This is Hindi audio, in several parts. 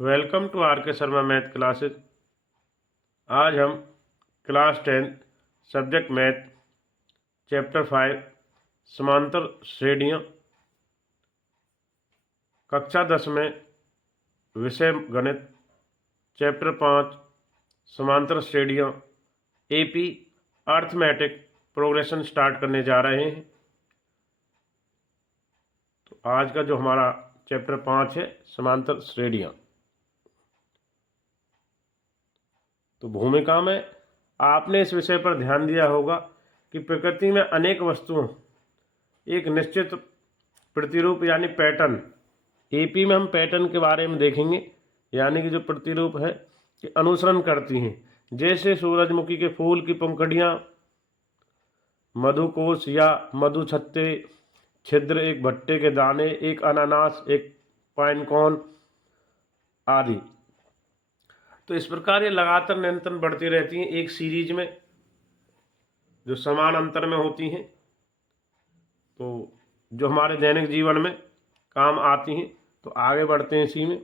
वेलकम टू आर के शर्मा मैथ क्लासेस। आज हम क्लास 10 सब्जेक्ट मैथ चैप्टर 5 समांतर श्रेणियाँ कक्षा 10 में विषय गणित चैप्टर 5 समांतर श्रेणियाँ एपी अर्थमेटिक प्रोग्रेशन स्टार्ट करने जा रहे हैं। तो आज का जो हमारा चैप्टर 5 है समांतर श्रेणियाँ। तो भूमिका में आपने इस विषय पर ध्यान दिया होगा कि प्रकृति में अनेक वस्तुओं एक निश्चित प्रतिरूप यानी पैटर्न, एपी में हम पैटर्न के बारे में देखेंगे, यानी कि जो प्रतिरूप है कि अनुसरण करती हैं। जैसे सूरजमुखी के फूल की पंखुड़ियाँ, मधुकोश या मधुछत्ते, छिद्र, एक भट्टे के दाने, एक अनानास, एक पाइनकॉर्न आदि। तो इस प्रकार ये लगातार निरंतर बढ़ती रहती हैं एक सीरीज में जो समान अंतर में होती हैं, तो जो हमारे दैनिक जीवन में काम आती हैं। तो आगे बढ़ते हैं इसी में।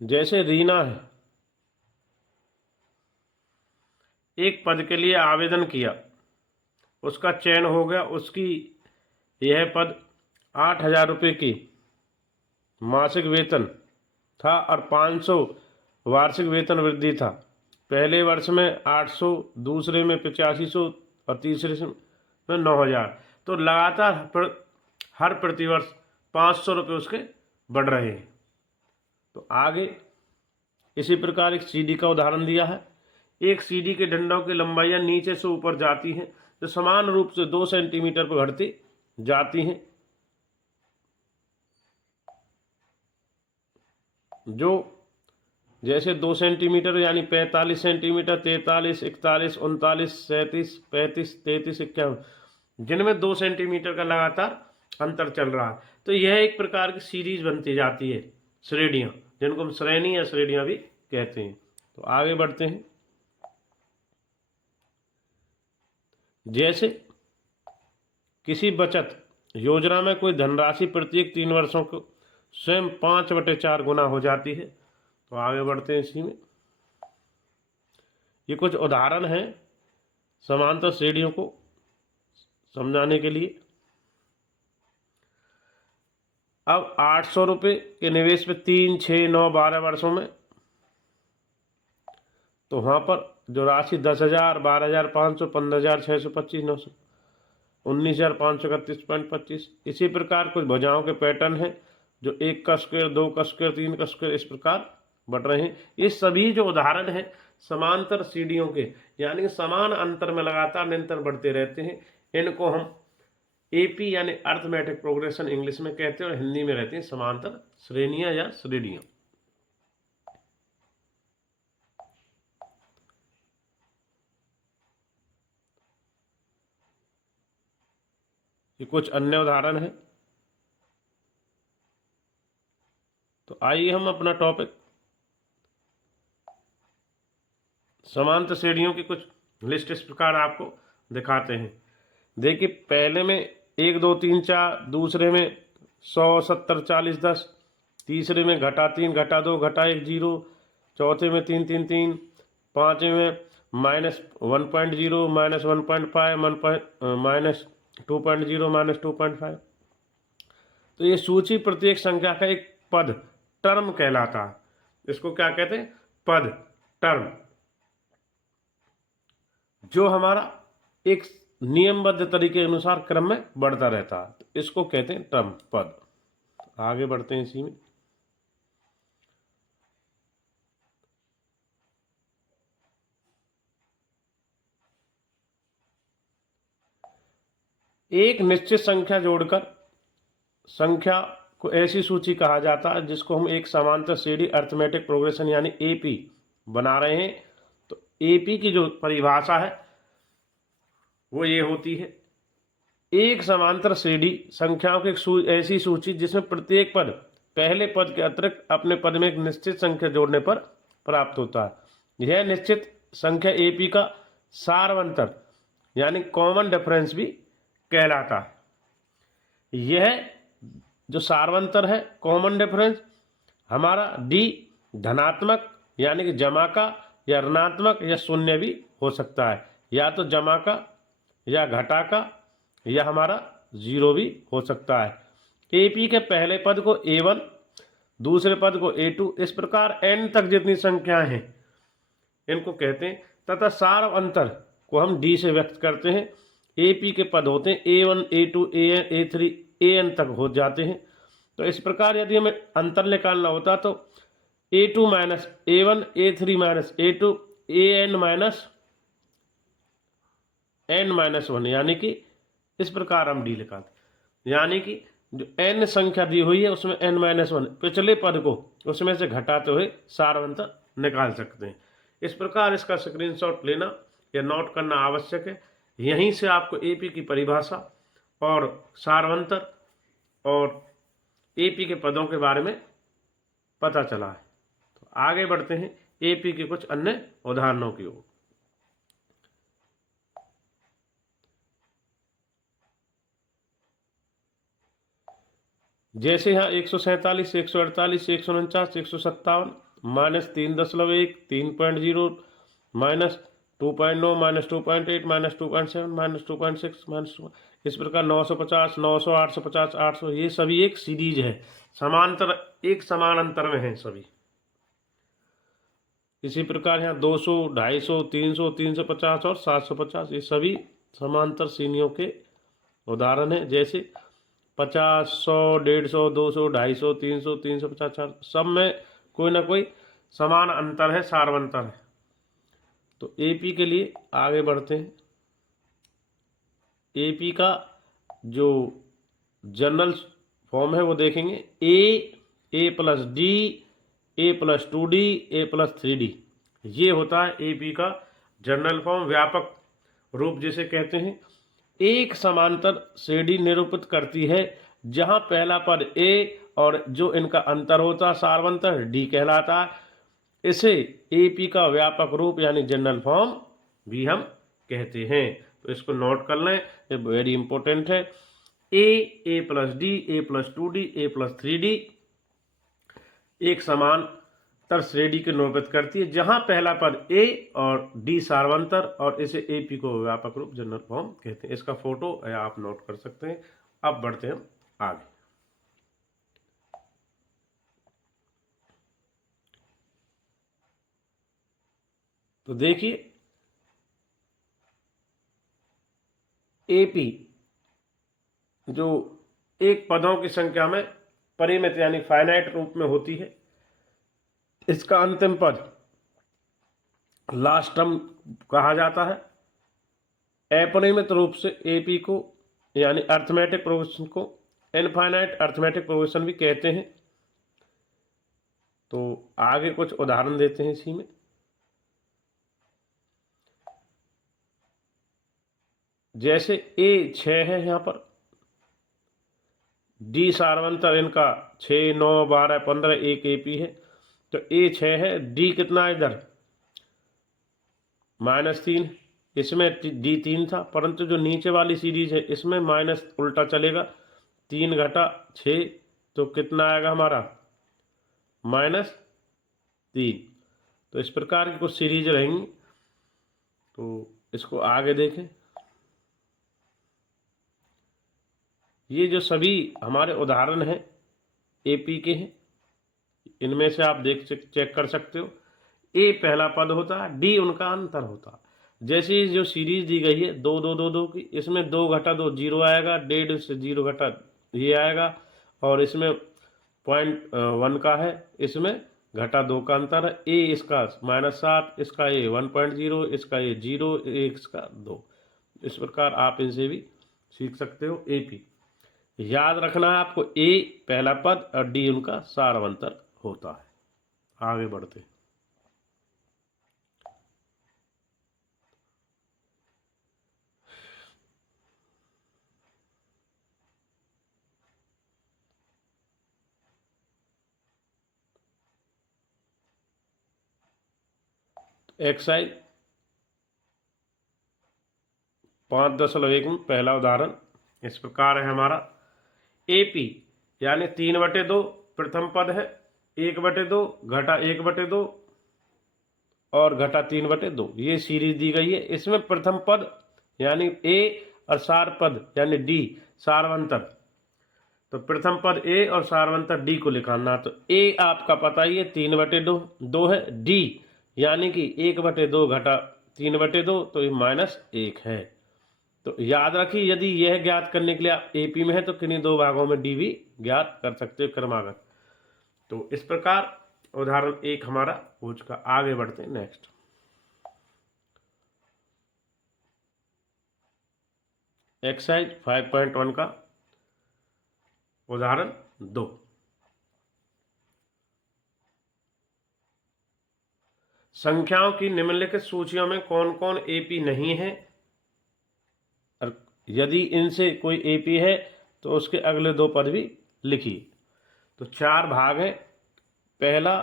जैसे रीना है, एक पद के लिए आवेदन किया, उसका चयन हो गया, उसकी यह पद 8,000 रुपये की मासिक वेतन था और 500 वार्षिक वेतन वृद्धि था। पहले वर्ष में 800, दूसरे में 8500 और तीसरे में 9,000। तो लगातार हर प्रतिवर्ष 500 रुपये उसके बढ़ रहे हैं। तो आगे इसी प्रकार एक सीढ़ी का उदाहरण दिया है। एक सीढ़ी के डंडों की लंबाइयाँ नीचे से ऊपर जाती हैं, जो समान रूप से 2 सेंटीमीटर पर घटती जाती हैं। जो जैसे 2 सेंटीमीटर यानी 45 सेंटीमीटर, 43, 41, 39, 37, 35, 33, 51, जिनमें 2 सेंटीमीटर का लगातार अंतर चल रहा है। तो यह एक प्रकार की सीरीज बनती जाती है, श्रेणियाँ, जिनको हम श्रेणी या श्रेणियाँ भी कहते हैं। तो आगे बढ़ते हैं। जैसे किसी बचत योजना में कोई धनराशि प्रत्येक 3 वर्षों को स्वयं 5/4 गुना हो जाती है। तो आगे बढ़ते हैं इसी में। ये कुछ उदाहरण हैं समांतर श्रेणियों को समझाने के लिए। अब 800 रुपये के निवेश पे 3, 6, 9, 12 वर्षों में, तो वहाँ पर जो राशि 10,000, 12,500, 15,625, 900, 19,531.25। इसी प्रकार कुछ भुजाओं के पैटर्न हैं जो 1 का स्क्वायर, 2 का स्क्वायर, 3 का स्क्वायर, इस प्रकार बढ़ रहे हैं। ये सभी जो उदाहरण हैं समांतर सीढ़ियों के, यानी समान अंतर में लगातार निरंतर बढ़ते रहते हैं। इनको हम एपी यानी अर्थमेटिक प्रोग्रेशन इंग्लिश में कहते हैं और हिंदी में रहती हैं समांतर श्रेणियाँ या श्रेणियाँ। ये कुछ अन्य उदाहरण हैं। तो आइए हम अपना टॉपिक समांतर श्रेणियों की कुछ लिस्ट इस प्रकार आपको दिखाते हैं। देखिए, पहले में 1, 2, 3, 4, दूसरे में 100, 70, 40, 10, तीसरे में घटा 3, घटा 2, घटा 1, 0, चौथे में 3, 3, 3, पाँचवें में -1.0, -1.5, -2.0, -2.5। तो ये सूची प्रत्येक संख्या का एक पद, टर्म कहलाता है। इसको क्या कहते हैं? पद, टर्म, जो हमारा एक नियमबद्ध तरीके के अनुसार क्रम में बढ़ता रहता है। तो इसको कहते हैं टर्म, पद। आगे बढ़ते हैं इसी में। एक निश्चित संख्या जोड़कर संख्या को ऐसी सूची कहा जाता है जिसको हम एक समांतर श्रेणी अर्थमेटिक प्रोग्रेशन यानी एपी बना रहे हैं। तो एपी की जो परिभाषा है वो ये होती है: एक समांतर श्रेणी संख्याओं की एक ऐसी सूची जिसमें प्रत्येक पद पहले पद के अतिरिक्त अपने पद में एक निश्चित संख्या जोड़ने पर प्राप्त होता है। यह निश्चित संख्या एपी का सार्वंतर यानी कॉमन डिफरेंस भी कहलाता है। यह जो सार्वंतर है कॉमन डिफरेंस हमारा डी धनात्मक यानी कि जमा का या ऋणात्मक या शून्य भी हो सकता है, या तो जमा का या घटा का या हमारा जीरो भी हो सकता है। एपी के पहले पद को A1, दूसरे पद को A2, इस प्रकार n तक जितनी संख्याएं हैं इनको कहते हैं, तथा सार अंतर को हम डी से व्यक्त करते हैं। एपी के पद होते हैं A1, A2, AN, A3, AN तक हो जाते हैं। तो इस प्रकार यदि हमें अंतर निकालना होता तो A2 minus A1, A3 minus A2, AN minus n-1, यानी कि इस प्रकार हम डी निकालते, यानी कि जो n संख्या दी हुई है उसमें n-1 पिछले पद को उसमें से घटाते हुए सारवंतर निकाल सकते हैं। इस प्रकार इसका स्क्रीनशॉट लेना या नोट करना आवश्यक है। यहीं से आपको एपी की परिभाषा और सारवंतर और एपी के पदों के बारे में पता चला है। तो आगे बढ़ते हैं एपी के कुछ अन्य उदाहरणों की ओर। जैसे यहाँ 147, 148, 149, 157, -3.1, 3.0, -2.9, -2.8, -2.7, -2.6, -2, इस प्रकार 950, 900, 850, 800, ये सभी एक सीरीज है, समांतर एक समान अंतर में है सभी। इसी प्रकार यहाँ 200, 250, 300, 350 और 750, ये सभी समांतर श्रेणियों के उदाहरण हैं। जैसे 50, 100, 150, 200, 250, 300, 350, 400, सब में कोई ना कोई समान अंतर है, सार्वंतर है। तो एपी के लिए आगे बढ़ते हैं। एपी का जो जनरल फॉर्म है वो देखेंगे ए प्लस डी, A+2D, A+3D, ये होता है एपी का जनरल फॉर्म, व्यापक रूप जिसे कहते हैं। एक समांतर श्रेणी निरूपित करती है जहां पहला पद ए और जो इनका अंतर होता है सार्वंतर डी कहलाता है। इसे एपी का व्यापक रूप यानी जनरल फॉर्म भी हम कहते हैं। तो इसको नोट कर लें, ये वेरी इंपॉर्टेंट है। A+D, A+2D, A+3D एक समांतर श्रेणी को निरूपित करती है जहां पहला पद ए और डी सार्वंतर, और इसे एपी को व्यापक रूप जनरल फॉर्म कहते हैं। इसका फोटो आप नोट कर सकते हैं। अब बढ़ते हैं आगे। तो देखिए एपी जो एक पदों की संख्या में परिमित यानी फाइनाइट रूप में होती है, इसका अंतिम पद लास्ट टर्म कहा जाता है। अपरिमित रूप से एपी को यानी अर्थमेटिक प्रोग्रेशन को इनफाइनाइट अर्थमेटिक प्रोग्रेशन भी कहते हैं। तो आगे कुछ उदाहरण देते हैं इसी में। जैसे ए 6 है, यहाँ पर डी सार्वंतर इनका 6, 9, 12, 15, एक एपी है। तो ए 6 है, डी कितना है इधर -3, इसमें डी 3 था, परंतु जो नीचे वाली सीरीज है इसमें माइनस उल्टा चलेगा, 3 घटा 6, तो कितना आएगा हमारा -3। तो इस प्रकार की कुछ सीरीज रहेंगी। तो इसको आगे देखें। ये जो सभी हमारे उदाहरण हैं एपी के हैं, इनमें से आप चेक कर सकते हो। ए पहला पद होता है, डी उनका अंतर होता है। जैसे जो सीरीज दी गई है 2, 2, 2, 2 की, इसमें 2 घटा 2 जीरो आएगा, 1.5 से 0 घटा ये आएगा, और इसमें 0.1 का है, इसमें घटा 2 का अंतर है। ए इसका -7, इसका ए 1.0, इसका ए 0, इसका 2। इस प्रकार आप इनसे भी सीख सकते हो एपी। याद रखना है आपको, ए पहला पद और डी उनका सार्वंतर होता है। आगे बढ़ते हैं। एक्सरसाइज 5.1 में पहला उदाहरण इस प्रकार है हमारा। AP यानी 3/2 प्रथम पद है, 1/2 घटा 1/2 और घटा 3/2 ये सीरीज दी गई है। इसमें प्रथम पद यानी A और सार पद यानी D सारवंतर, तो प्रथम पद A और सारवंतर D को लिखाना। तो A आपका पता ही है 3/2 है, D यानी कि 1/2 घटा 3/2 तो ये -1 है। तो याद रखिए यदि यह ज्ञात करने के लिए आप AP में है तो किन्हीं दो भागों में D भी ज्ञात कर सकते हो क्रमागत। तो इस प्रकार उदाहरण 1 हमारा हो चुका। आगे बढ़ते हैं नेक्स्ट। एक्सरसाइज 5.1 का उदाहरण 2। संख्याओं की निम्नलिखित सूचियों में कौन कौन AP नहीं है, और यदि इनसे कोई AP है तो उसके अगले दो पद भी लिखिए। तो 4 भाग हैं, पहला,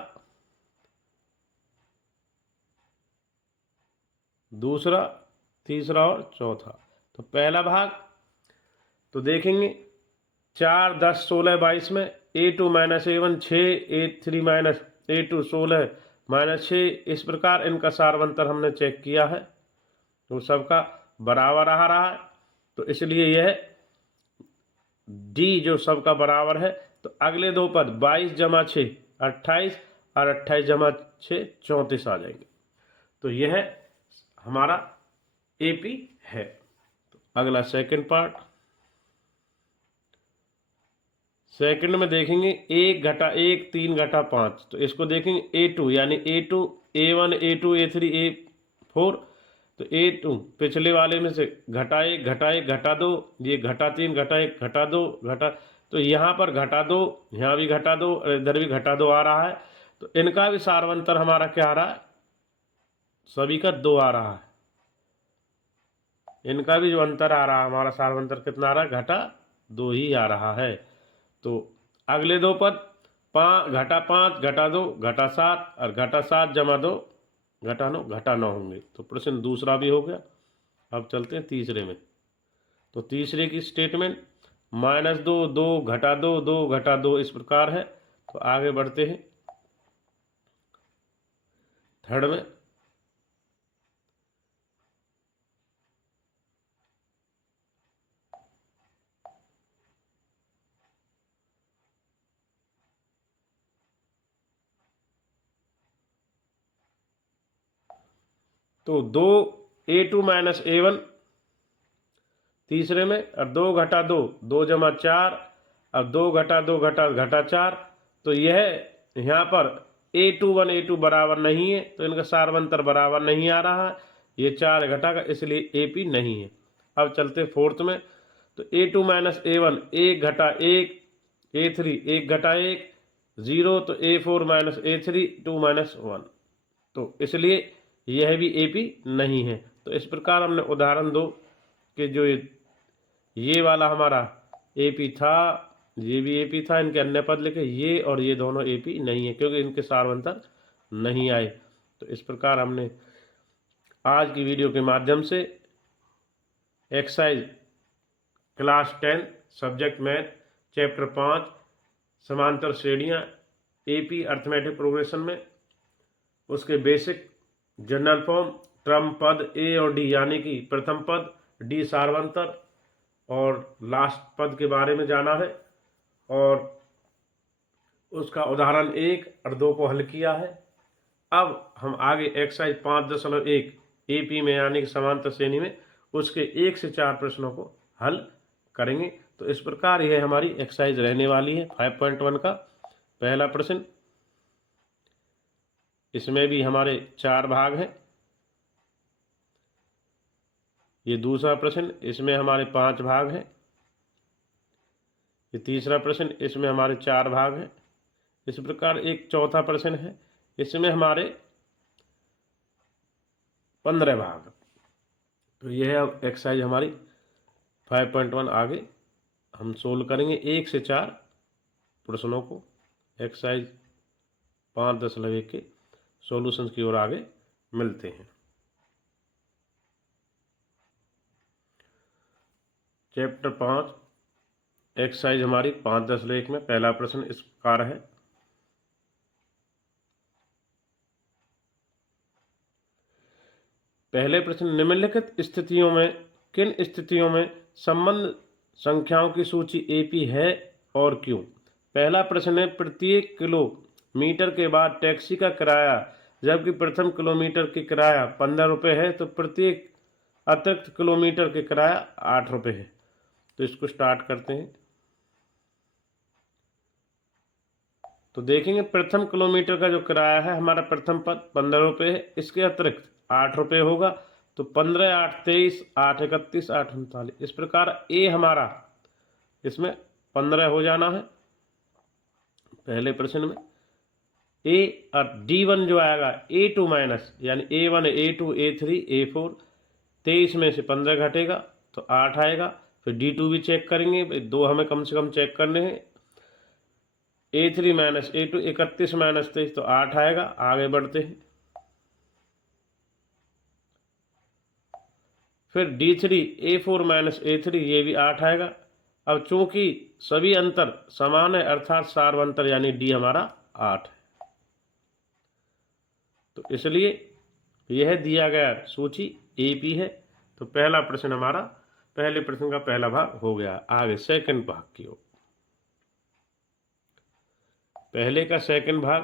दूसरा, तीसरा और चौथा। तो पहला भाग तो देखेंगे 4, 10, 16, 22 में A2 - A1 6, A3 - A2 16 -6। इस प्रकार इनका सारवंतर हमने चेक किया है तो सबका बराबर आ रहा है। तो इसलिए यह D जो सबका बराबर है। तो अगले दो पद 22 जमा 6 28 और 28 जमा 6 34 आ जाएंगे। तो यह हमारा AP है। तो अगला सेकंड पार्ट, सेकंड में देखेंगे 1 घटा 1 3 घटा 5। तो इसको देखेंगे A2 यानी A2 A1 A2 A3 A4। तो A2 पिछले वाले में से घटा 1 घटा 1 घटा 2, ये घटा 3 घटा 1 घटा 2 घटा, तो यहाँ पर घटा 2, यहाँ भी घटा 2, इधर भी घटा 2 आ रहा है। तो इनका भी सारवंतर हमारा क्या आ रहा है, सभी का 2 आ रहा है। इनका भी जो अंतर आ रहा है हमारा सारवंतर कितना आ रहा है, घटा 2 ही आ रहा है। तो अगले दो पद घटा 5 घटा 2 घटा 7 और घटा 7 जमा 2 घटा 9 घटा 9 होंगे। तो प्रश्न दूसरा भी हो गया। अब चलते हैं तीसरे में। तो तीसरे की स्टेटमेंट -2 2 घटा 2 2 घटा 2 इस प्रकार है। तो आगे बढ़ते हैं थर्ड में। तो 2 A2 - A1 तीसरे में, और 2 घटा 2 2 जमा 4 अब 2 घटा 2 घटा 4। तो यह यहाँ पर A21 A2 बराबर नहीं है तो इनका सारवंतर बराबर नहीं आ रहा है। ये 4 घटा का इसलिए AP नहीं है। अब चलते फोर्थ में। तो A2 - A1 1 घटा 1 A3 1 घटा 1 0। तो A4 - A3 2 - 1। तो इसलिए यह भी AP नहीं है। तो इस प्रकार हमने उदाहरण 2 के जो ये वाला हमारा AP था, ये भी AP था, इनके अन्य पद लिखे, ये और ये दोनों AP नहीं है क्योंकि इनके सारवंतर नहीं आए। तो इस प्रकार हमने आज की वीडियो के माध्यम से exercise class 10 subject math chapter 5 समांतर श्रेणियाँ AP अर्थमेटिक प्रोग्रेशन में उसके बेसिक जनरल फॉर्म टर्म पद A और D यानी कि प्रथम पद D सारवंतर और लास्ट पद के बारे में जाना है, और उसका उदाहरण 1 और 2 को हल किया है। अब हम आगे एक्सरसाइज 5.1 AP में यानी कि समांतर श्रेणी में उसके 1 से 4 प्रश्नों को हल करेंगे। तो इस प्रकार यह हमारी एक्सरसाइज रहने वाली है 5.1 का पहला प्रश्न। इसमें भी हमारे 4 भाग हैं। ये दूसरा प्रश्न, इसमें हमारे 5 भाग हैं। ये तीसरा प्रश्न, इसमें हमारे 4 भाग हैं। इस प्रकार एक चौथा प्रश्न है, इसमें हमारे 15 भाग। तो यह है एक्सरसाइज हमारी 5.1। आगे हम सोल्व करेंगे 1 से 4 प्रश्नों को एक्सरसाइज 5.1 के सॉल्यूशंस की ओर आगे मिलते हैं। चैप्टर 5 एक्सरसाइज हमारी 5.10 में पहला प्रश्न इस प्रकार है। पहले प्रश्न, निम्नलिखित स्थितियों में किन स्थितियों में संबंध संख्याओं की सूची एपी है और क्यों? पहला प्रश्न है, प्रत्येक किलोमीटर के बाद टैक्सी का किराया जबकि प्रथम किलोमीटर की किराया 15 रुपये है तो प्रत्येक अतिरिक्त किलोमीटर के किराया 8 रुपये है। तो इसको स्टार्ट करते हैं। तो देखेंगे प्रथम किलोमीटर का जो किराया है हमारा प्रथम पद 15 रुपये है, इसके अतिरिक्त 8 रुपये होगा। तो 15 8 23 8 31 8 39, इस प्रकार ए हमारा इसमें 15 हो जाना है पहले प्रश्न में। ए और D1 जो आएगा A2 माइनस यानी A1 A2 A3 A4, 23 में से 15 घटेगा तो 8 आएगा। फिर D2 भी चेक करेंगे, 2 हमें कम से कम चेक करने हैं। A3 माइनस A2 31 माइनस 23 तो 8 आएगा। आगे बढ़ते हैं। फिर D3 A4 माइनस A3 ये भी 8 आएगा। अब चूंकि सभी अंतर समान है अर्थात सार्वंतर यानी D हमारा 8 है, तो इसलिए यह दिया गया सूची एपी है। तो पहला प्रश्न हमारा पहले प्रश्न का पहला भाग हो गया। आगे सेकंड भाग की ओर। पहले का सेकंड भाग,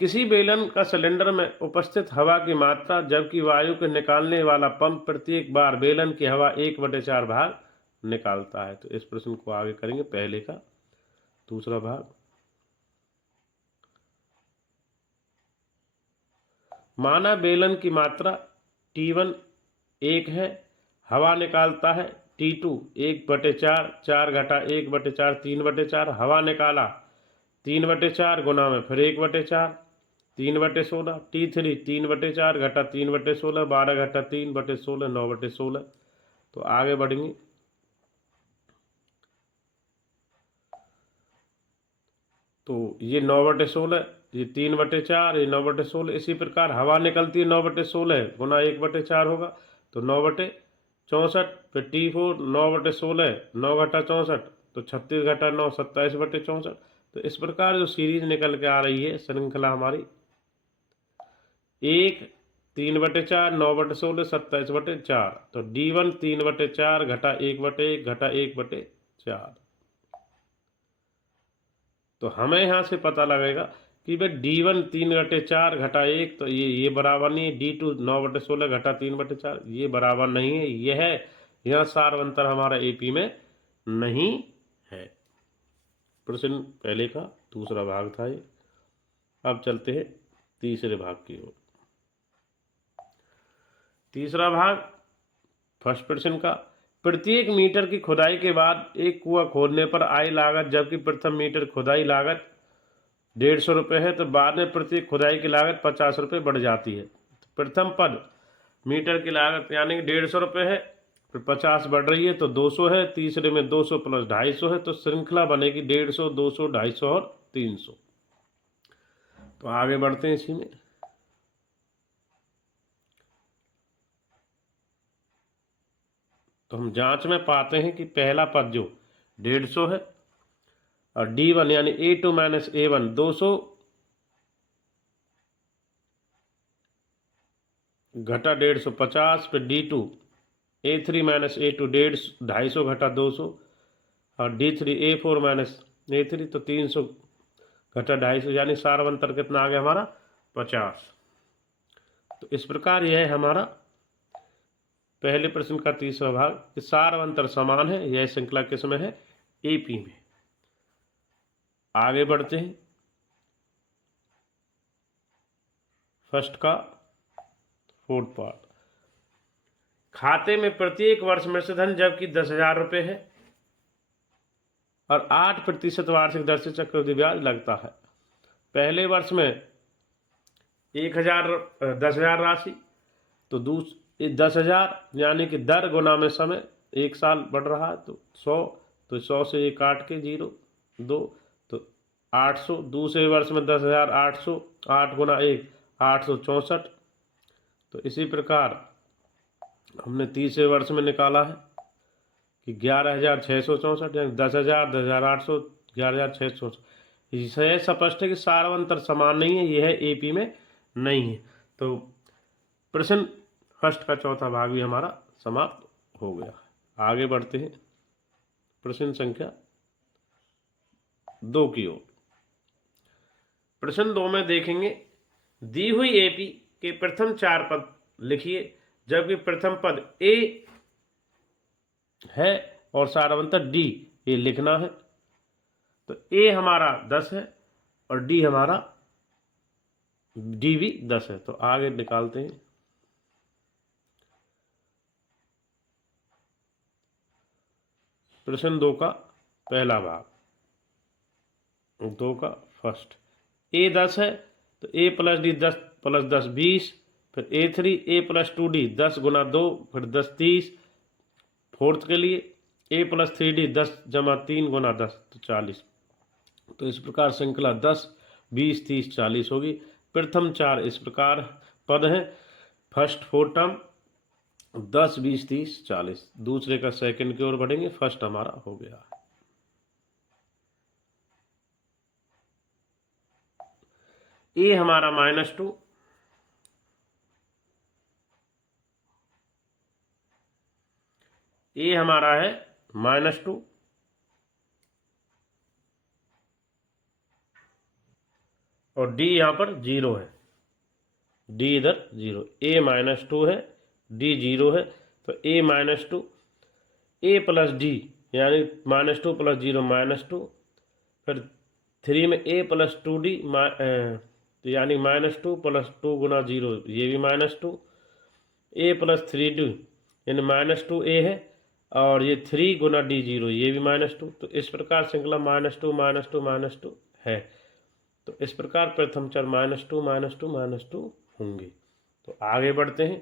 किसी बेलन का सिलेंडर में उपस्थित हवा की मात्रा जबकि वायु के निकालने वाला पंप प्रत्येक बार बेलन की हवा 1/4 भाग निकालता है। तो इस प्रश्न को आगे करेंगे। पहले का दूसरा भाग, माना बेलन की मात्रा T1 1 है, हवा निकालता है T2 1/4, 4 घटा 1/4 3/4, हवा निकाला 3/4 गुना में फिर 1/4 3/16, T3 3/4 घटा 3/16 12 घटा 3/16 9/16। तो आगे बढ़ेंगे। तो ये 9/16, ये 3/4, ये 9/16। इसी प्रकार हवा निकलती है 9/16 गुना 1/4 होगा तो 9/64। फिर T4 9/16 9 घटा 64 तो 36 घटा 9 27/64। तो इस प्रकार जो सीरीज निकल के आ रही है श्रृंखला हमारी 1 3/4 9/16 27/4। तो D1 3/4 घटा 1/1 घटा 1/4। तो हमें यहाँ से पता लगेगा कि भाई D1 3/4 घटा 1 तो ये बराबर नहीं है। D2 9/16 घटा 3/4 ये बराबर नहीं है। यह यहाँ सार्वंतर हमारा एपी में नहीं है। प्रश्न पहले का दूसरा भाग था ये। अब चलते हैं तीसरे भाग की ओर। तीसरा भाग फर्स्ट प्रश्न का, प्रत्येक मीटर की खुदाई के बाद एक कुआं खोदने पर आई लागत जबकि प्रथम मीटर खुदाई लागत 150 रुपये है तो बाद में प्रत्येक खुदाई की लागत 50 रुपये बढ़ जाती है। प्रथम पद मीटर की लागत यानी कि 150 रुपये है, फिर 50 बढ़ रही है तो 200 है, तीसरे में 200 प्लस 250 है। तो श्रृंखला बनेगी 150 200 250 और 300। तो आगे बढ़ते हैं इसी में। तो हम जांच में पाते हैं कि पहला पद जो 150 है और D1 यानी A2 माइनस A1 200 घटा 150 50, फिर D2 A3 माइनस A2 250 घटा 200 और D3 A4 माइनस A3 तो 300 घटा 250 यानी सार्वंतर कितना आ गया हमारा 50। तो इस प्रकार यह है हमारा पहले प्रश्न का तीसरा भाग। सार्वंतर समान है। यह श्रृंखला किसमें है? एपी में। आगे बढ़ते हैं। फर्स्ट का फोर्थ पार्ट, खाते में प्रत्येक वर्ष मृतधन जबकि 10,000 रुपये है और 8% वार्षिक दर से चक्रवृद्धि ब्याज लगता है। पहले वर्ष में 10,000 राशि तो 10,000 यानी कि दर गुना में समय 1 साल बढ़ रहा है तो 100, तो 100 से ये काट के 0 2 तो 800। दूसरे वर्ष में 10,000 800, 8 गुना 1 864, तो इसी प्रकार हमने तीसरे वर्ष में निकाला है कि 11,664 यानी 10,000, 10,800, 11,664। यह स्पष्ट है कि सार्वंतर समान नहीं है, यह एपी में नहीं है। तो प्रश्न फर्स्ट का चौथा भाग भी हमारा समाप्त हो गया। आगे बढ़ते हैं प्रश्न संख्या 2 की ओर। प्रश्न 2 में देखेंगे, दी हुई एपी के प्रथम 4 पद लिखिए, जबकि प्रथम पद ए है और सारांतर डी ये लिखना है। तो ए हमारा 10 है और डी हमारा डी भी 10 है। तो आगे निकालते हैं। प्रश्न 2 का पहला भाग, 2 का फर्स्ट, ए 10 है तो ए प्लस डी 10 प्लस 10 20, फिर A3 ए प्लस 2D 10 गुना 2 फिर 10 30। फोर्थ के लिए ए प्लस 3D 10 जमा 3 गुना 10 तो 40। तो इस प्रकार श्रृंखला 10 20 30 40 होगी। प्रथम 4 इस प्रकार पद हैं, फर्स्ट 4 टर्म 10 20 30 40। दूसरे का सेकंड की ओर बढ़ेंगे, फर्स्ट हमारा हो गया। ए हमारा -2, ए हमारा है -2 और डी यहां पर 0 है, डी इधर 0, ए -2 है डी 0 है। तो ए -2 ए प्लस डी यानी -2 प्लस 0 -2, फिर 3 में ए प्लस 2D यानी -2 प्लस 2 गुना 0 ये भी -2, ए प्लस 3D यानी -2 ए है और ये 3 गुना डी 0 ये भी -2। तो इस प्रकार श्रृंखला -2 -2 -2 है। तो इस प्रकार प्रथम चर -2 -2 -2 होंगे। तो आगे बढ़ते हैं।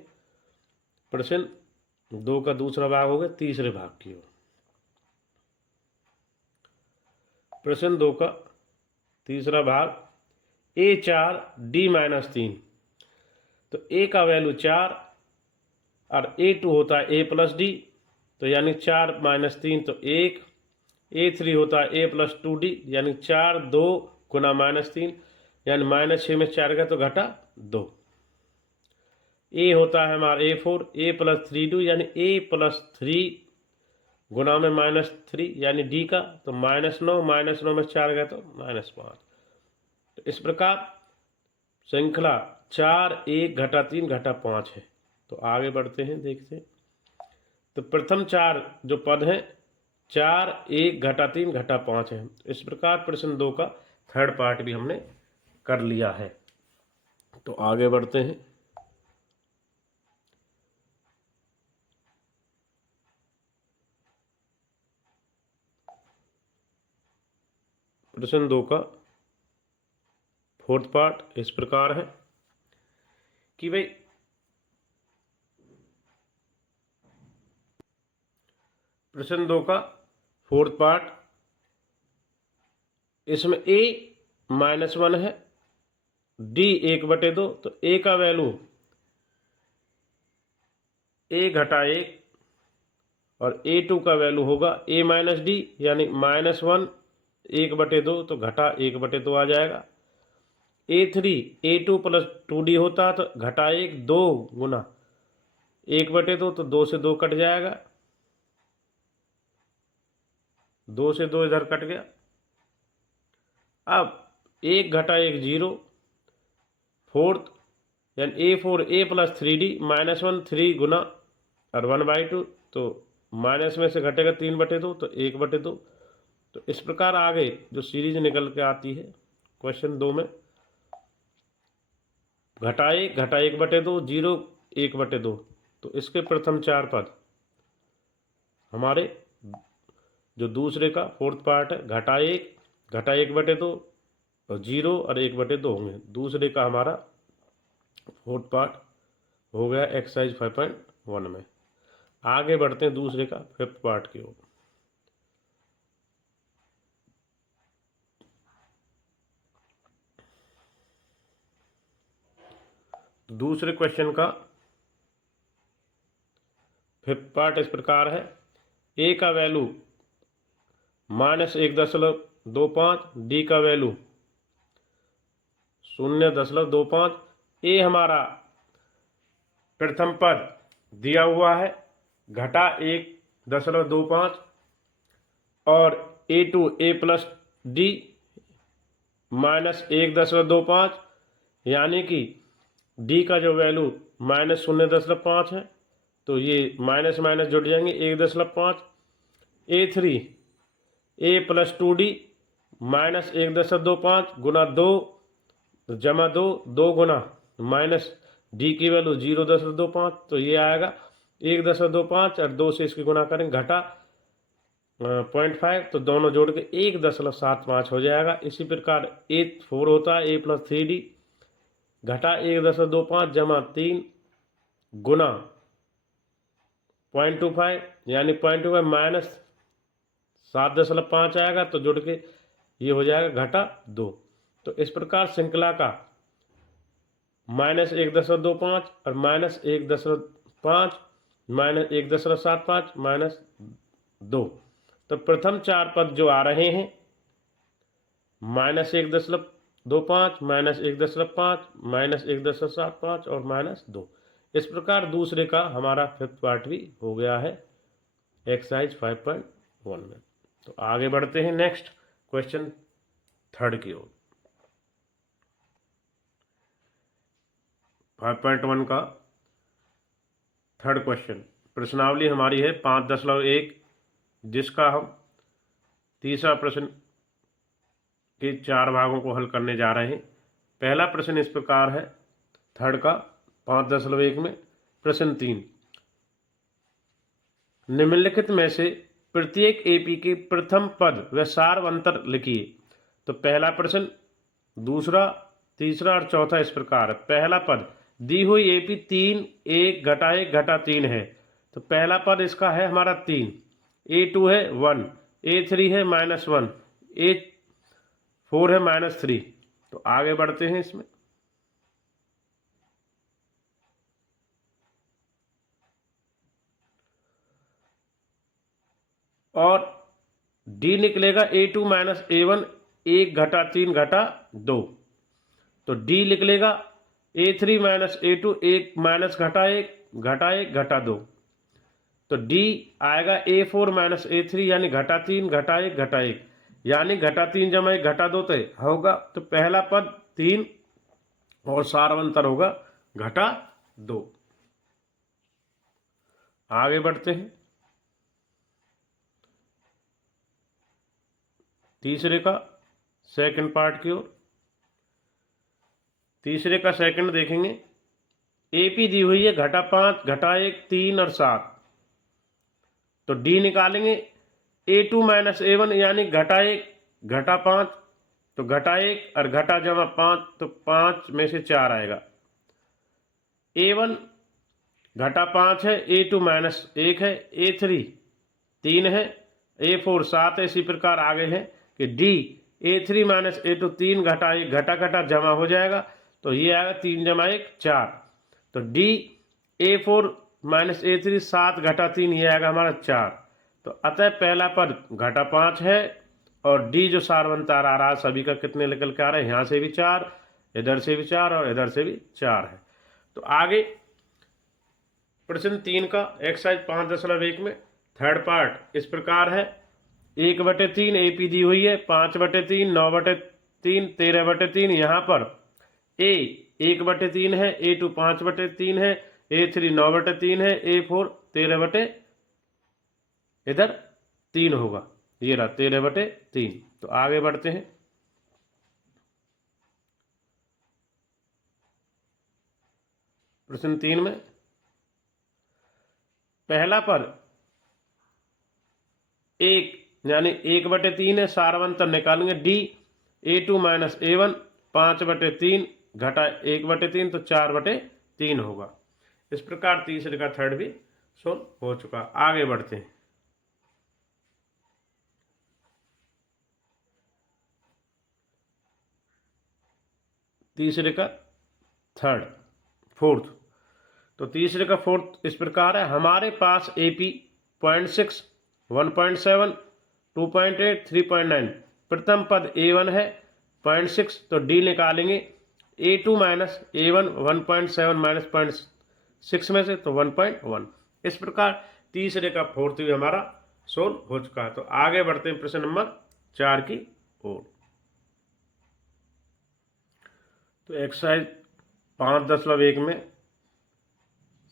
प्रश्न 2 का दूसरा भाग हो गया, तीसरे भाग की ओर। प्रश्न 2 का तीसरा भाग, A4 D -3। तो A का वैल्यू 4 और A2 होता है A प्लस डी, तो यानी 4 - 3 तो 1। A3 होता है A प्लस 2D यानी 4 2 गुना -3 यानी -6 में 4 गया तो घटा 2। ए होता है हमारा A4 A प्लस 3D यानी A प्लस 3 गुना में -3 यानी डी का, तो -9 में 4 गया तो -5। तो इस प्रकार श्रृंखला 4 1 घटा 3 घटा 5 है। तो आगे बढ़ते हैं, देखते हैं। तो प्रथम 4 जो पद हैं 4 1 घटा 3 घटा 5 है। इस प्रकार प्रश्न 2 का थर्ड पार्ट भी हमने कर लिया है। तो आगे बढ़ते हैं। प्रश्न 2 का फोर्थ पार्ट इस प्रकार है कि भाई प्रश्न 2 का फोर्थ पार्ट, इसमें a -1 है d 1/2, तो a का वैल्यू a घटा 1 और A2 का वैल्यू होगा a - d यानी -1 1/2 तो घटा 1/2 आ जाएगा। A3 A2 प्लस 2D होता तो घटा 1 2 गुना 1/2 तो 2 से 2 कट जाएगा, 2 से 2 इधर कट गया। अब 1 घटा 1 0, फोर्थ यानी A4 A प्लस 3D -1 3 गुना और 1/2 तो माइनस में से घटेगा 3/2 तो 1/2। तो इस प्रकार आगे जो सीरीज निकल के आती है क्वेश्चन 2 में, घटा 1/2 0 1/2। तो इसके प्रथम 4 पद हमारे जो दूसरे का फोर्थ पार्ट है घटा 1/2 और 0 और 1/2 होंगे। दूसरे का हमारा फोर्थ पार्ट हो गया एक्सरसाइज 5.1 में। आगे बढ़ते हैं दूसरे का फिफ्थ पार्ट की ओर। दूसरे क्वेश्चन का फिफ्थ पार्ट इस प्रकार है, ए का वैल्यू -1.25, डी का वैल्यू 0.25। ए हमारा प्रथम पद दिया हुआ है घटा 1.25 और A2 A प्लस डी -1.25, यानी कि डी का जो वैल्यू -0.5 है तो ये माइनस माइनस जुड़ जाएंगे 1.5। A3 A प्लस 2D -1.25 गुना 2 जमा 2, 2 गुना माइनस डी की वैल्यू 0.25, तो ये आएगा 1.25 और 2 से इसकी गुना करें घटा 0.5, तो दोनों जोड़ के 1.75 हो जाएगा। इसी प्रकार A4 होता है A प्लस 3D घटा 1.25 जमा 3 गुना 0.25, यानी 0.25 माइनस 7.5 आएगा, तो जुड़ के ये हो जाएगा घटा 2। तो इस प्रकार श्रृंखला का -1.25 और -1.5 -1.75 -2, तो प्रथम चार पद जो आ रहे हैं -1.25 -1.5 -1.75 और -2, इस प्रकार दूसरे का हमारा फिफ्थ पार्ट भी हो गया है एक्सरसाइज 5.1 में। तो आगे बढ़ते हैं नेक्स्ट क्वेश्चन थर्ड की ओर। 5.1 का थर्ड क्वेश्चन, प्रश्नावली हमारी है 5.1, जिसका हम तीसरा प्रश्न के 4 भागों को हल करने जा रहे हैं। पहला प्रश्न इस प्रकार है थर्ड का 5.1 में, प्रश्न 3, निम्नलिखित में से प्रत्येक एपी के प्रथम पद व सारवंतर लिखिए। तो पहला प्रश्न, दूसरा, तीसरा और चौथा इस प्रकार है। पहला पद दी हुई एपी 3 1 घटा 1 घटा 3 है, तो पहला पद इसका है हमारा 3, A2 है 1, A3 है -1, A4 है -3। तो आगे बढ़ते हैं इसमें। और D निकलेगा A2 -A1 1 घटा 3 घटा 2, तो D निकलेगा A3 -A2 1 माइनस घटा 1 घटा 1 घटा 2, तो D आएगा A4 -A3 यानी घटा 3 घटा 1 घटा 1, यानी घटा 3 जमा 1 घटा 2 तो होगा। तो पहला पद 3 और सारवंतर होगा घटा 2। आगे बढ़ते हैं तीसरे का सेकंड पार्ट की ओर। तीसरे का सेकंड देखेंगे, एपी दी हुई है घटा 5 घटा 1 3 और 7, तो डी निकालेंगे A2 -A1 यानी घटा 1 घटा 5, तो घटा 1 और घटा जमा 5, तो 5 में से 4 आएगा। A1 घटा 5 है, A2 -1 है, A3 3 है, A4 7 है। इसी प्रकार आगे है कि D A3 -A2 3 घटा 1 घटा घटा जमा हो जाएगा, तो ये आएगा 3 जमा 1 4, तो D A4 -A3 7 घटा 3 ये आएगा हमारा 4। तो अतः पहला पद घटा 5 है और D जो सारवंतर आ रहा है सभी का कितने निकल के आ रहे हैं, यहाँ से भी 4, इधर से भी 4 और इधर से भी 4 है। तो आगे प्रश्न 3 का एक्सरसाइज 5.1 में थर्ड पार्ट इस प्रकार है, 1/3 एपी दी हुई है 5/3 9/3 13/3, यहाँ पर A 1/3 है, A2 5/3 है, A3 9/3 है, A4 13/3 होगा, ये रहा 13/3। तो आगे बढ़ते हैं। प्रश्न 3 में पहला पद 1 यानी 1/3 है, सारवंतर निकालेंगे D A2 -A1 5/3 घटा 1/3, तो 4/3 होगा। इस प्रकार तीसरे का थर्ड भी सोल्व हो चुका। आगे बढ़ते हैं। तीसरे का थर्ड फोर्थ, तो तीसरे का फोर्थ इस प्रकार है, हमारे पास AP 0.6, 1.7, 2.8, 3.9, प्रथम पद A1 है 0.6, तो D निकालेंगे A2 माइनस A1 1.7 माइनस 0.6 में से, तो 1.1। इस प्रकार तीसरे का फोर्थ भी हमारा सोल्व हो चुका है। तो आगे बढ़ते हैं प्रश्न नंबर 4 की ओर। तो एक्सरसाइज 5.1 में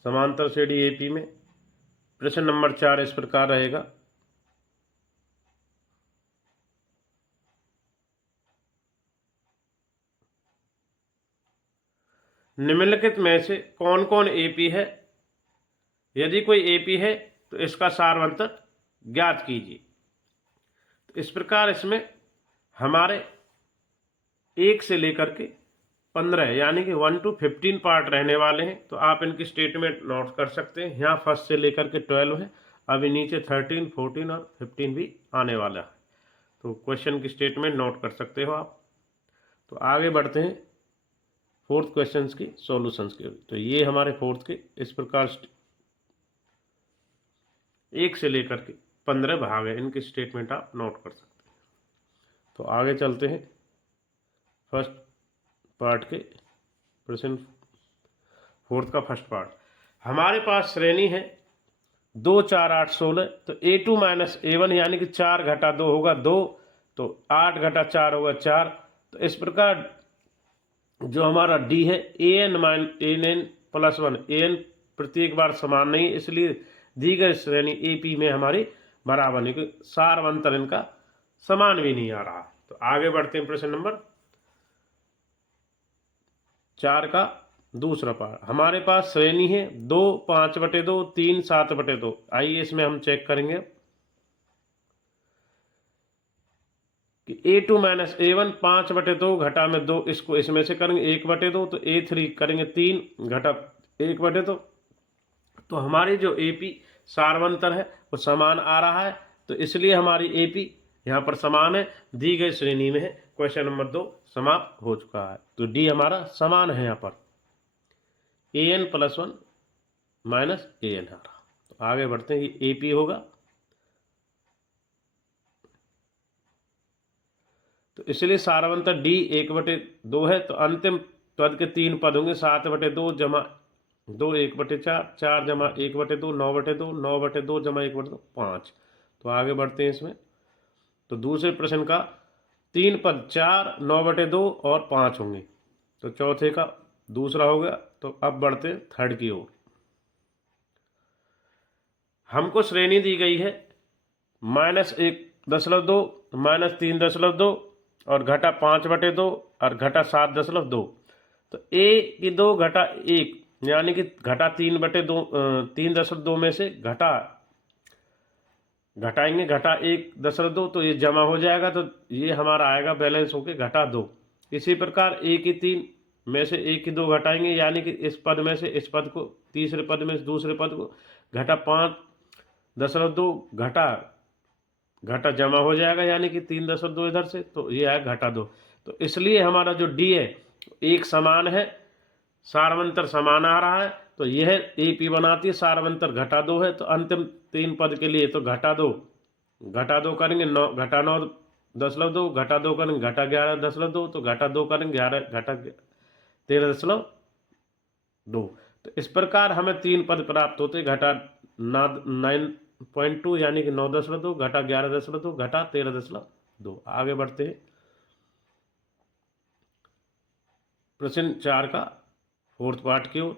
समांतर श्रेणी AP में प्रश्न नंबर 4 इस प्रकार रहेगा, निम्नलिखित में से कौन कौन AP है, यदि कोई AP है तो इसका सारवंतर ज्ञात कीजिए। तो इस प्रकार इसमें हमारे 1 से लेकर के 15 यानी कि 1 to 15 पार्ट रहने वाले हैं। तो आप इनकी स्टेटमेंट नोट कर सकते हैं। यहाँ फर्स्ट से लेकर के 12 है, अभी नीचे 13, 14 और 15 भी आने वाला है। तो क्वेश्चन की स्टेटमेंट नोट कर सकते हो आप। तो आगे बढ़ते हैं फोर्थ क्वेश्चन की सॉल्यूशंस के। तो ये हमारे फोर्थ के इस प्रकार 1 से लेकर के 15 भाग है, इनकी स्टेटमेंट आप नोट कर सकते हैं। तो आगे चलते हैं फर्स्ट पार्ट के प्रश्न, फोर्थ का फर्स्ट पार्ट। हमारे पास श्रेणी है 2, 4, 8, 16। तो A2 माइनस A1 यानी कि 4 घटा 2 होगा 2, तो 8 घटा 4 होगा 4। तो इस प्रकार जो हमारा D है AN प्लस 1, AN प्रत्येक बार समान नहीं, इसलिए दी गई श्रेणी AP में हमारी बराबर नहीं, क्योंकि सारवंतर इनका समान भी नहीं आ रहा। तो आगे बढ़ते हैं प्रश्न नंबर 4 का दूसरा पार्ट। हमारे पास श्रेणी है 2, 5/2, 3, 7/2। आइए इसमें हम चेक करेंगे कि A2 माइनस A1 5/2 घटा में 2, इसको इसमें से करेंगे 1/2, तो A3 करेंगे 3 घटा 1/2। तो हमारी जो AP सारवंतर है वो समान आ रहा है, तो इसलिए हमारी AP यहाँ पर समान है, दी गई श्रेणी में है। क्वेश्चन नंबर 2 समाप्त हो चुका है। तो D हमारा समान है, यहाँ पर AN प्लस 1 माइनस AN आ रहा। तो आगे बढ़ते हैं, ये AP होगा। तो इसलिए सारवंतर D 1/2 है। तो अंतिम पद के 3 पद होंगे 7/2 जमा 2 1/4, 4 जमा 1/2 9/2, 9/2 जमा 1/2 5। तो आगे बढ़ते हैं इसमें। तो दूसरे प्रश्न का 3 पद 4, 9/2 और 5 होंगे। तो चौथे का दूसरा हो गया। तो अब बढ़ते हैं थर्ड की ओर। हमको श्रेणी दी गई है -1.2, -3.2 और घटा 5/2 और घटा 7.2। तो A की 2 घटा 1 यानी कि घटा 3/2, 3.2 में से घटाएंगे घटा 1.2, तो ये जमा हो जाएगा। तो ये हमारा आएगा बैलेंस होके घटा 2। इसी प्रकार A की 3 में से A की 2 घटाएंगे, यानी कि इस पद में से इस पद को, तीसरे पद में से दूसरे पद को, घटा 5.2 घटा जमा हो जाएगा, यानी कि 3.2 इधर से, तो ये आया घटा 2। तो इसलिए हमारा जो D है एक समान है, सारवंतर समान आ रहा है। तो यह AP बनाती है, सारवंतर घटा 2 है। तो अंतिम 3 पद के लिए तो घटा 2 करेंगे 9 घटा 9.2, घटा 2 करेंगे घटा 11.2, तो घटा 2 करेंगे 11 घटा 13.2। तो इस प्रकार हमें 3 पद प्राप्त होते, घटा 9.2 यानी कि 9.2, घटा 11.2, घटा 13.2। आगे बढ़ते हैं प्रश्न 4 का फोर्थ पार्ट की ओर।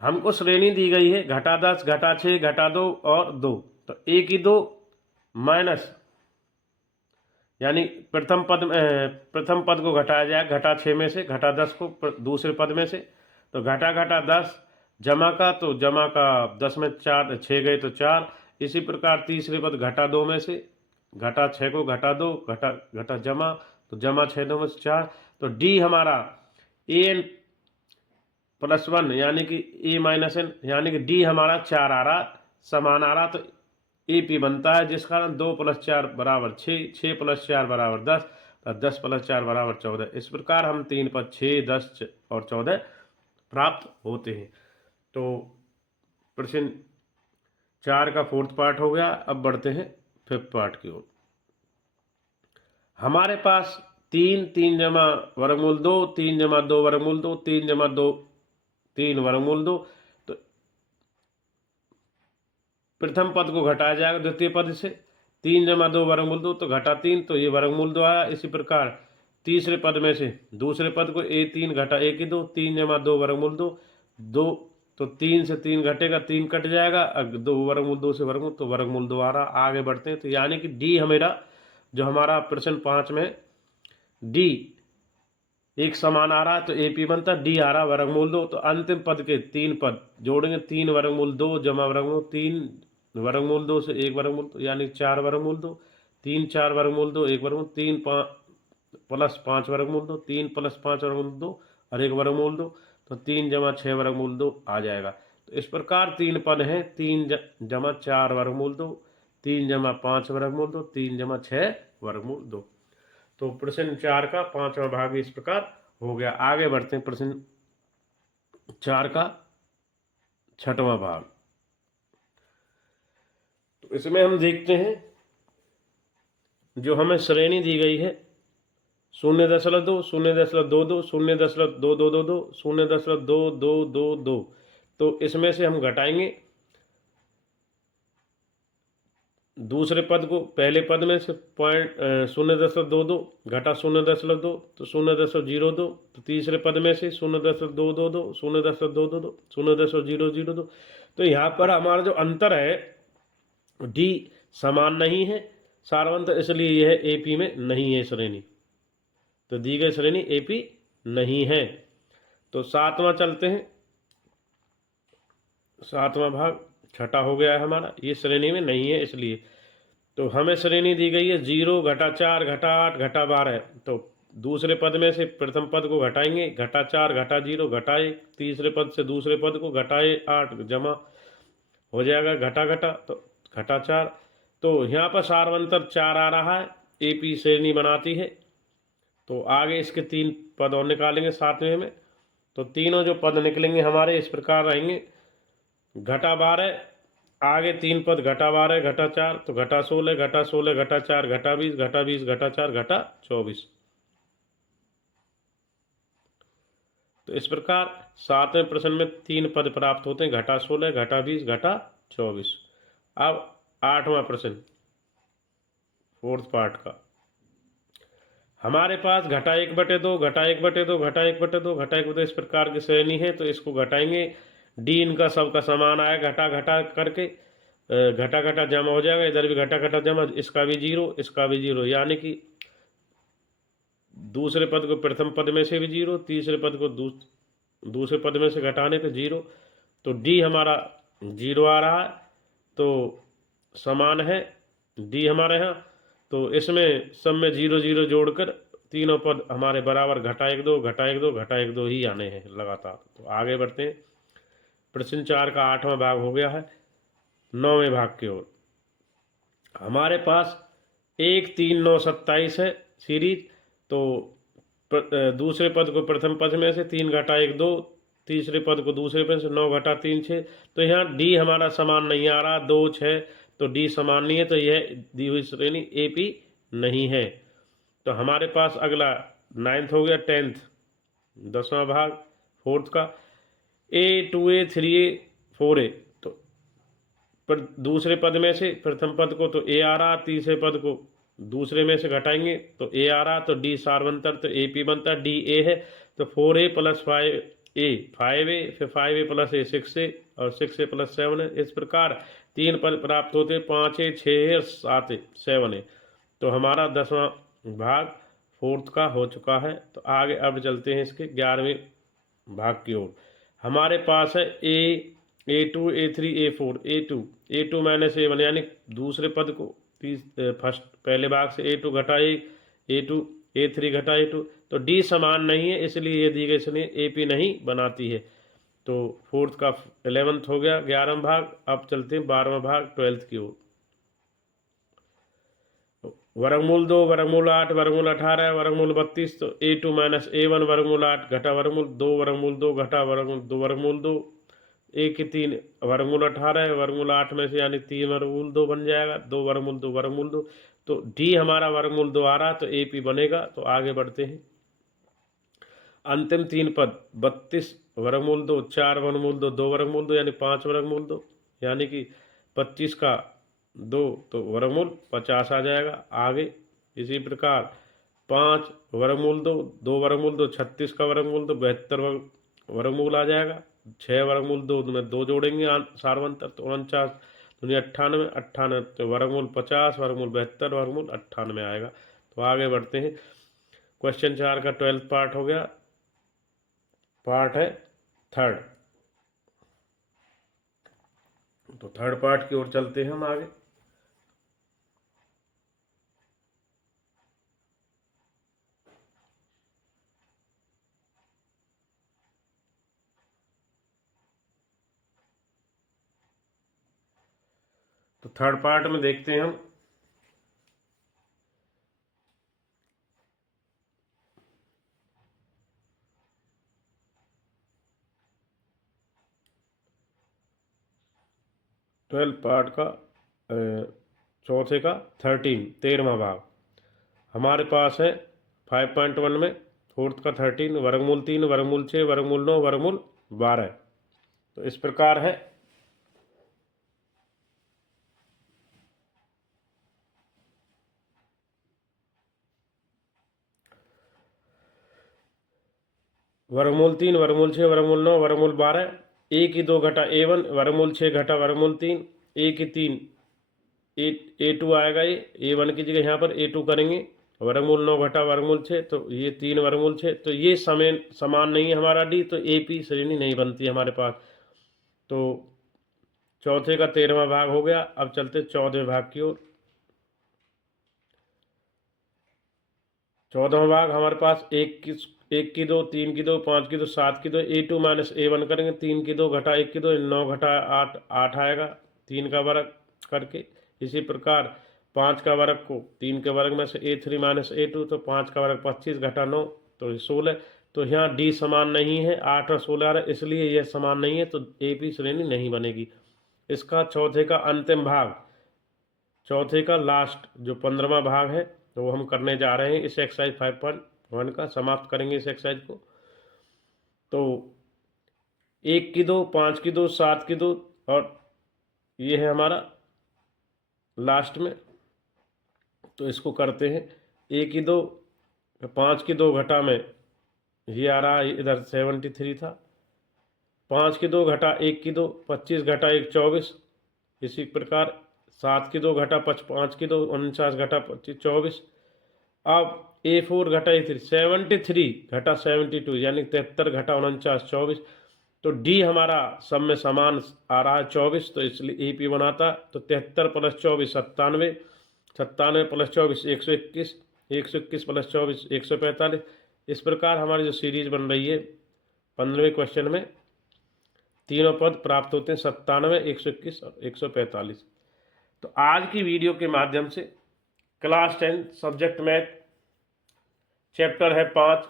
हमको श्रेणी दी गई है घटा 10, घटा 6, घटा 2 और 2। तो A की 2 माइनस, यानी प्रथम पद को घटाया जाए घटा 6 में से, घटा 10 को दूसरे पद में से। तो घटा 10 जमा का, तो जमा का 10 में 4 6 गए तो 4। इसी प्रकार तीसरे पद घटा 2 में से, घटा 6 को घटा 2, घटा जमा, तो जमा 6 2 में से 4। तो D हमारा AN प्लस 1 यानी कि A माइनस N, यानी कि D हमारा 4 आ रहा, समान आ रहा। तो AP बनता है, जिस कारण 2 + 4 = 6, 6 + 4 = 10, तो 10 + 4 = 14। इस प्रकार हम 3 पद 6, 10 और 14 प्राप्त होते हैं। तो प्रश्न 4 का 4th पार्ट हो गया। अब बढ़ते हैं 5th पार्ट की ओर। हमारे पास 3 3 जमा वर्गमूल 2 3 जमा 2 वर्गमूल 2 3 जमा 2 3 वर्गमूल 2। तो प्रथम पद को घटाया जाएगा द्वितीय पद से। 3 जमा 2 वर्गमूल 2 तो घटा 3, तो ये वर्गमूल 2 आया। इसी प्रकार तीसरे पद में से दूसरे पद को a3 घटा a2 3 जमा 2 वर्गमूल 2 2, तो 3 से 3 घटेगा, 3 कट जाएगा, 2 वर्गमूल 2 से वर्गमूल, तो वर्गमूल 2 आ रहा। आगे बढ़ते हैं। तो यानी कि डी हमेरा जो हमारा प्रश्न 5 में डी एक समान आ रहा है, तो एपी बनता, डी आ रहा वर्गमूल 2। तो अंतिम पद के 3 पद जोड़ेंगे, 3 वर्गमूल 2 जमा वर्गमूल 3 वर्गमूल 2 से 1 वर्गमूल 2 यानी 4 वर्गमूल 2 3 4 वर्गमूल 2 1 वर्गमूल 3 प्लस 5 वर्गमूल 2 3 प्लस 5 वर्गमूल 2 और 1 वर्गमूल 2, तो 3 जमा 6 वर्गमूल 2 आ जाएगा। तो इस प्रकार 3 पद हैं, 3 जमा 4 वर्गमूल 2 3 जमा 5 वर्गमूल 2 3 जमा 6 वर्गमूल 2। तो प्रश्न 4 का 5वां भाग इस प्रकार हो गया। आगे बढ़ते हैं प्रश्न 4 का 6वां भाग। तो इसमें हम देखते हैं जो हमें श्रेणी दी गई है 0.2 0.22 0.2222 0.2222। तो इसमें से हम घटाएंगे दूसरे पद को पहले पद में से 0.22 घटा 0.2 तो 0.02। तो तीसरे पद में से 0.222 0.222 0.002। तो यहाँ पर हमारा जो अंतर है डी समान नहीं है सारवंत, इसलिए यह एपी में नहीं है श्रेणी। तो दी गई श्रेणी एपी नहीं है। तो 7वां चलते हैं। 7वां भाग 6ठा हो गया है हमारा, ये श्रेणी में नहीं है इसलिए। तो हमें श्रेणी दी गई है 0 घटा 4 घटा 8 घटा 12। तो दूसरे पद में से प्रथम पद को घटाएंगे, घटा 4 घटा 0 घटा 1, तीसरे पद से दूसरे पद को घटाए 8 जमा हो जाएगा घटा घटा तो घटा 4। तो यहाँ पर सारवंतर 4 आ रहा है, एपी श्रेणी बनाती है। तो आगे इसके 3 पद और निकालेंगे 7वें में। तो तीनों जो पद निकलेंगे हमारे इस प्रकार रहेंगे, घटा 12 आगे 3 पद घटा 12 घटा 4 तो घटा 16 घटा 16 घटा 4 घटा 20 घटा 20 घटा 4 घटा 24। तो इस प्रकार 7वें प्रश्न में 3 पद प्राप्त होते हैं, घटा 16 घटा 20 घटा 24। अब 8वां प्रश्न 4th पार्ट का। हमारे पास घटा 1/2 घटा 1/2 घटा 1/2 घटा 1/2 इस प्रकार की श्रेणी है। तो इसको घटाएंगे, डी इनका सबका समान आया, घटा घटा करके घटा घटा जमा हो जाएगा, इधर भी घटा घटा जमा, इसका भी 0 इसका भी 0, यानी कि दूसरे पद को प्रथम पद में से भी 0 तीसरे पद को दूसरे पद में से घटाने पे 0। तो डी हमारा 0 आ रहा है, तो समान है डी हमारे यहाँ। तो इसमें सब में 0 0 जोड़कर तीनों पद हमारे बराबर घटा 1 2 घटा 1 2 घटा 1 2 ही आने हैं लगातार। तो आगे बढ़ते हैं। प्रश्न 4 का 8वां भाग हो गया है। 9वें भाग की ओर। हमारे पास 1 3 9 27 है सीरीज। तो दूसरे पद को प्रथम पद में से 3 घटा 1 2, तीसरे पद को दूसरे पद से 9 घटा 3 6। तो यहाँ डी हमारा समान नहीं आ रहा, 2 6, तो डी समान नहीं है, तो यह दी हुई श्रेणी एपी नहीं है। तो हमारे पास अगला 9th हो गया। 10th 10वां भाग 4th का। A 2A 3A 4A। तो पर दूसरे पद में से प्रथम पद को तो ए आ रहा, तीसरे पद को दूसरे में से घटाएंगे तो ए आ रहा, तो डी सारवंतर, तो एपी बनता, डी ए है। तो 4A प्लस 5A 5A, फिर 5A प्लस A 6A और 6A प्लस 7A। इस प्रकार 3 पद प्राप्त होते, 5A 6A और 7A 7A। तो हमारा 10वां भाग 4th का हो चुका है। तो आगे अब चलते हैं इसके 11वें भाग की ओर। हमारे पास है A2 A3 A4 A2 minus A1, यानी दूसरे पद को फर्स्ट पहले भाग से A2 घटा A2 A3 घटा A2। तो डी समान नहीं है, इसलिए ये दी गई श्रेणी एपी नहीं बनाती है। तो 4th का 11th हो गया 11वां भाग। अब चलते हैं 12वां भाग 12th की ओर। वर्गमूल 2 वर्गमूल 8 वर्गमूल 18 वर्गमूल 32, तो A2 माइनस A1 वर्गमूल 8 घटा वर्गमूल 2 वर्गमूल 2 घटा वर्गमूल 2 वर्गमूल 2, एक की 3 वर्गमूल 18 वर्गमूल 8 में से यानी 3 वर्गमूल 2 बन जाएगा, 2 वर्गमूल 2 वर्गमूल 2, तो डी हमारा वर्गमूल 2 आ रहा, तो AP बनेगा। तो आगे बढ़ते हैं। अंतिम 3 पद 32 वर्गमूल 2 4 वर्गमूल 2 2 वर्गमूल 2 यानी 5 वर्गमूल 2, यानी कि 25 का 2 तो वर्गमूल 50 आ जाएगा। आगे इसी प्रकार 5 वर्गमूल 2 2 वर्गमूल 2 36 का वर्गमूल 2 72 वर्गमूल आ जाएगा। 6 वर्गमूल 2 में 2 जोड़ेंगे सार्वंतर, तो 49 दूनी 98 98 तो वर्गमूल 50 वर्गमूल 72 वर्गमूल 98 आएगा। तो आगे बढ़ते हैं। क्वेश्चन 4 का 12th पार्ट हो गया। पार्ट है थर्ड, तो थर्ड पार्ट की ओर चलते हैं हम आगे। तो थर्ड पार्ट में देखते हैं हम। ट्वेल्थ पार्ट का चौथे का 13वां भाग हमारे पास है 5.1 में। फोर्थ का 13 वर्गमूल 3 वर्गमूल 6 वर्गमूल 9 वर्गमूल 12। तो इस प्रकार है। वर्गमूल 3 वर्गमूल 6 वर्गमूल 9 वर्गमूल 12, A की 2 घटा A1 वर्गमूल 6 घटा वर्गमूल 3, A की 3 A2 आएगा, ये A1 की जगह यहाँ पर A2 करेंगे। वर्गमूल 9 घटा वर्गमूल 6, तो ये 3 वर्गमूल 6, तो ये समान नहीं है हमारा डी, तो AP श्रेणी नहीं बनती हमारे पास। तो चौथे का 13वां भाग हो गया। अब चलते 14वें भाग की ओर। 14वां भाग हमारे पास एक की 2 3 की 2 5 की 2 7 की 2 A2 माइनस A1 करेंगे। 3 की 2 घटा 1 की 2 9 घटा 8 8 आएगा, 3 का वर्ग करके। इसी प्रकार 5 का वर्ग को 3 के वर्ग में से A3 माइनस A2, तो 5 का वर्ग 25 घटा 9 तो 16। तो यहाँ डी समान नहीं है, 8 और 16 आ रहा है, इसलिए यह समान नहीं है, तो AP श्रेणी नहीं बनेगी। इसका चौथे का अंतिम भाग, चौथे का लास्ट जो 15वां भाग है, तो वो हम करने जा रहे हैं। इस एक्सरसाइज 5.1 का समाप्त करेंगे इस एक्सरसाइज को। तो 1 की 2 5 की 2 7 की 2 और ये है हमारा लास्ट में, तो इसको करते हैं। 1 की 2 5 की 2 घटा में ये आ रहा है, इधर 73 था। 5 की 2 घटा 1 की 2 25 घटा 1 24। इसी प्रकार 7 की 2 घटा 5 की 2 49 घटा 25 24। अब A4 घटा A3 73 घटा 72 यानी 73 घटा 49 24। तो डी हमारा सब में समान आ रहा है 24, तो इसलिए AP बनाता। तो 73 प्लस 24 97, 97 प्लस 24 121, 121 प्लस 24 145। इस प्रकार हमारी जो सीरीज बन रही है 15वें क्वेश्चन में तीनों पद प्राप्त होते हैं 97 121 और 145। तो आज की वीडियो के माध्यम से क्लास 10 सब्जेक्ट मैथ चैप्टर है 5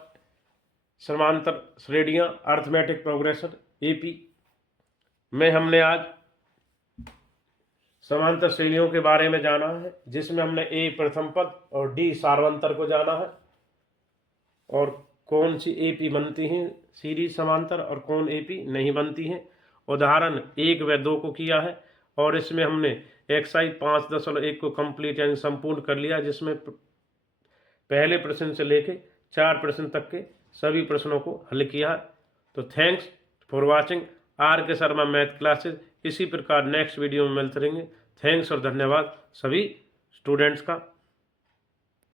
समांतर श्रेणियाँ अर्थमेटिक प्रोग्रेशन AP में हमने आज समांतर श्रेणियों के बारे में जाना है, जिसमें हमने A प्रथम पद और D सार्वंतर को जाना है, और कौन सी AP बनती हैं सीरीज समांतर और कौन AP नहीं बनती हैं। उदाहरण 1 व 2 को किया है, और इसमें हमने एक्सरसाइज 5.1 को कंप्लीट यानी संपूर्ण कर लिया, जिसमें पहले प्रश्न से लेके 4 प्रश्न तक के सभी प्रश्नों को हल किया। तो thanks for watching RK Sharma math classes. इसी प्रकार नेक्स्ट वीडियो में मिलते रहेंगे। थैंक्स और धन्यवाद सभी स्टूडेंट्स का।